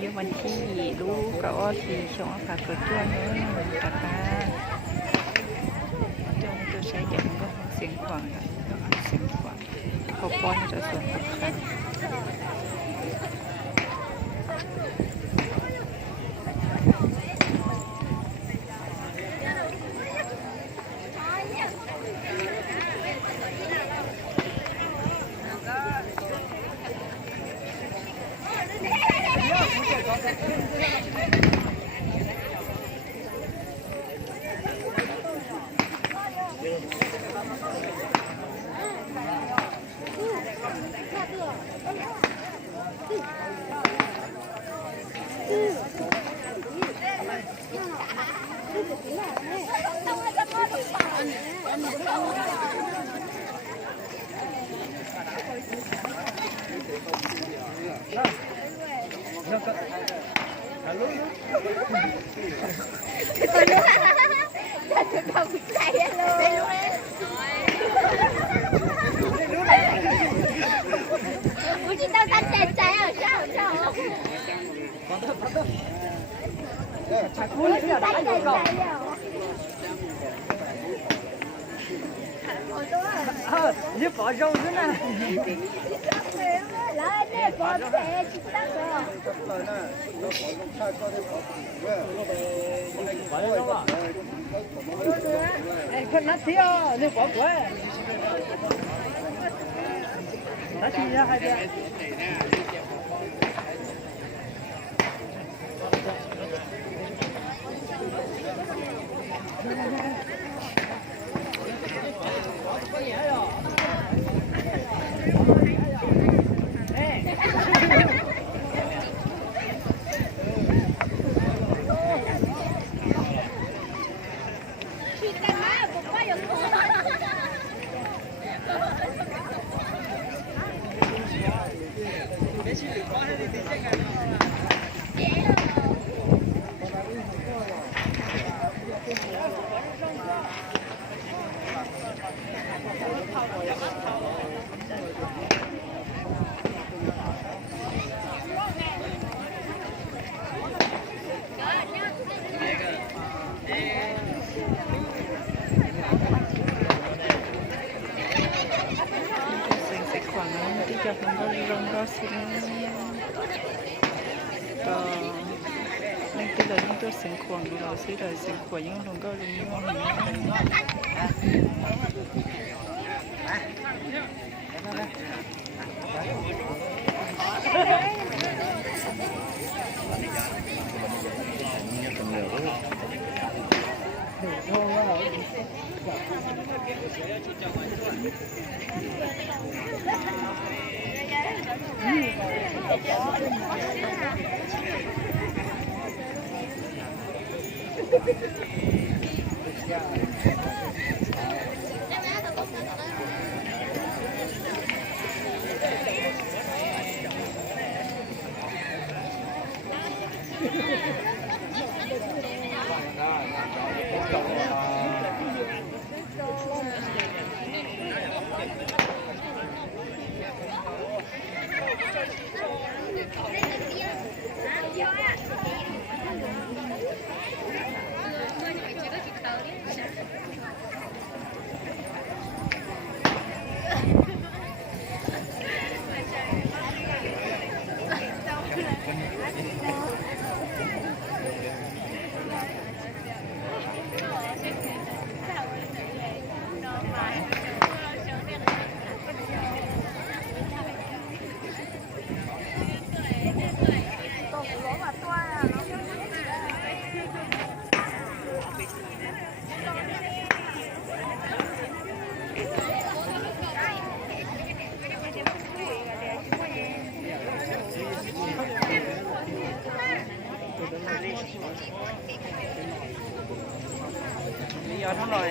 อยู่วันที่ลูกก็อ้อขี่ชงค่ะเกิดตัวเนื้อกระตาจงตัวใช้จากมันก็เสียงขวางค่ะเสียงขวางเขาป้อนจะส่งค่ะ不知道他仔仔好笑好笑哦。太仔仔了。你发烧是呢？来，那发烧去打个。哎，看那跳，那滑怪。那去一下海边。จะเป็นก็ลงก็สิ่งก็นั่นตัวนี้ตัวเสียงขวางเราสิเราเสียงขวางยังลงก็ลงนี่ว่านี่ยอดเท่าไหร่